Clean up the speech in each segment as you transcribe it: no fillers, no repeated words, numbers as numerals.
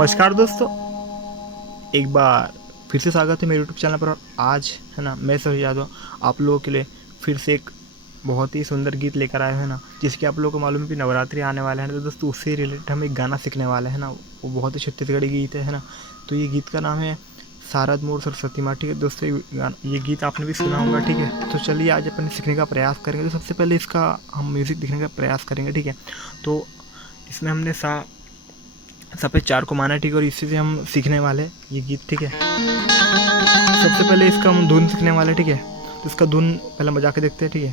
नमस्कार दोस्तों, एक बार फिर से स्वागत है मेरे यूट्यूब चैनल पर। और आज है ना, मैं सही यादव आप लोगों के लिए फिर से एक बहुत ही सुंदर गीत लेकर आए हैं ना, जिसके आप लोगों को मालूम है कि नवरात्रि आने वाले हैं। तो दोस्तों उससे रिलेटेड हम एक गाना सीखने वाले हैं ना, वो बहुत ही छत्तीसगढ़ी गीत है ना। तो ये गीत का नाम है शारद मोर सरस्वती माँ। ठीक है दोस्तों, ये गीत आपने भी सुना होगा। ठीक है, तो चलिए आज अपन सीखने का प्रयास करेंगे। तो सबसे पहले इसका हम म्यूज़िक दिखने का प्रयास करेंगे। ठीक है, तो इसमें हमने सफ़ेद 4 को माना। ठीक है, और इसी से हम सीखने वाले ये गीत। ठीक है, सबसे पहले इसका हम धुन सीखने वाले। ठीक है, तो इसका धुन पहले बजा के देखते हैं। ठीक है,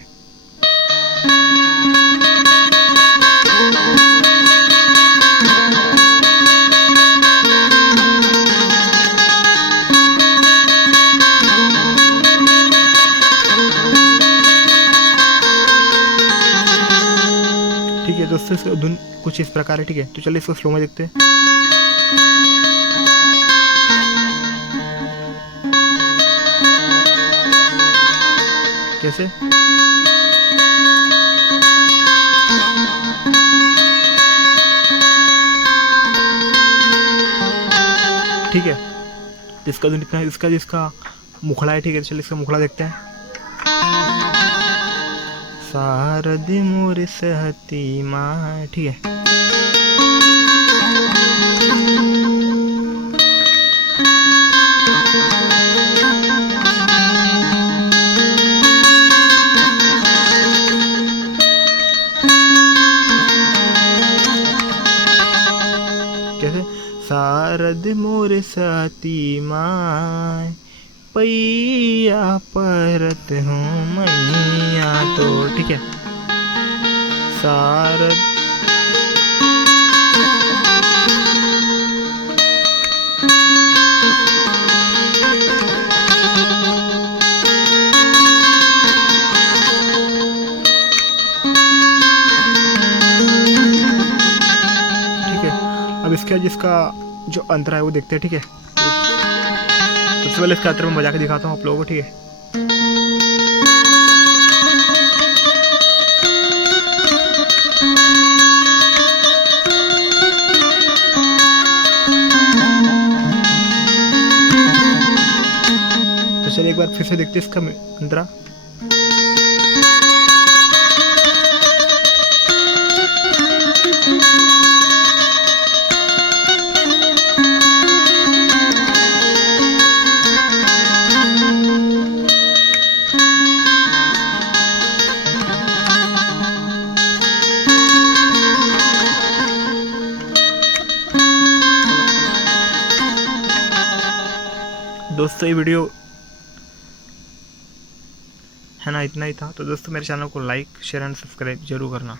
ठीक है दोस्तों, इसका धुन कुछ इस प्रकार है। ठीक है, तो चलिए इसको स्लो में देखते हैं। कैसे? ठीक है, तो इसका धुन इतना है। जिसका मुखड़ा है। ठीक है, तो चलिए इसका मुखड़ा देखते हैं। शारद मोर सहती माँ। ठीक है, कैसे? शारद मोर सहती माँ, पैया परत हूँ मैया। तो ठीक है, शारद ठीक है। अब इसका जिसका जो अंतरा है वो देखते हैं। ठीक है, सबसे पहले इसका अंतर मैं बजा के दिखाता हूँ आप लोगों को। ठीक है, तो चलिए एक बार फिर से देखते हैं इसका अंतरा। दोस्तों ये वीडियो है ना, इतना ही था। तो दोस्तों मेरे चैनल को लाइक शेयर एंड सब्सक्राइब जरूर करना।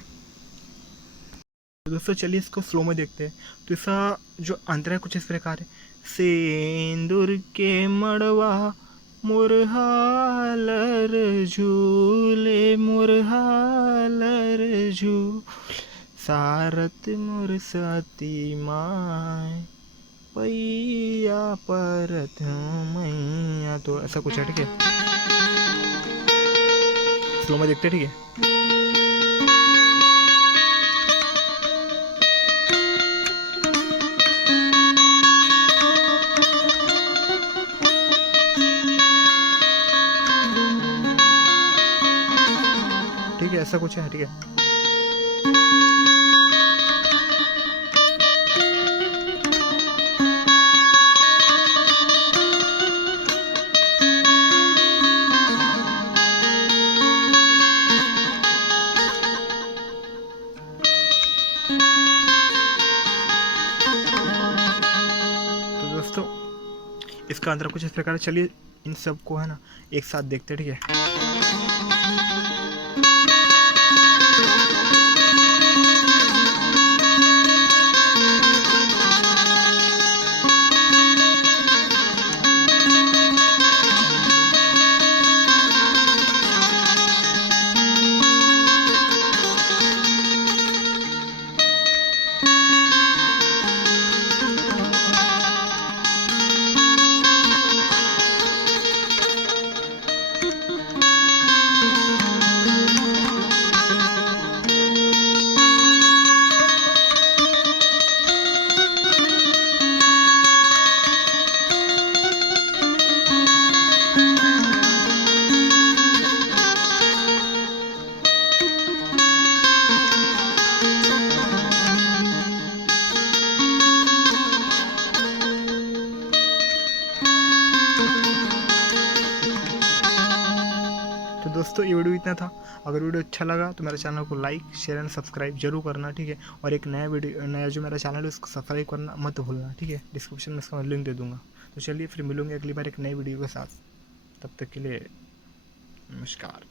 तो दोस्तों चलिए इसको स्लो में देखते हैं। तो इसका जो अंतर है कुछ इस प्रकार है। सेंदूर के मड़वा मुरहालर झूले, मुरहालर झूल, सारत मुर सती माय, पैया परत हूँ मैया। तो ऐसा कुछ है। ठीक है, स्लो में देखते हैं। ठीक है, ठीक है, ऐसा कुछ है। ठीक है, तो दोस्तों इसका अंतर कुछ इस प्रकार। चलिए इन सब को है ना एक साथ देखते हैं। ठीक है, दोस्तों ये वीडियो इतना था। अगर वीडियो अच्छा लगा तो मेरे चैनल को लाइक शेयर एंड सब्सक्राइब जरूर करना, ठीक है। और एक नया जो मेरा चैनल है उसको सब्सक्राइब करना मत भूलना, ठीक है। डिस्क्रिप्शन में इसका लिंक दे दूँगा। तो चलिए फिर मिलूँगे अगली बार एक नई वीडियो के साथ। तब तक के लिए नमस्कार।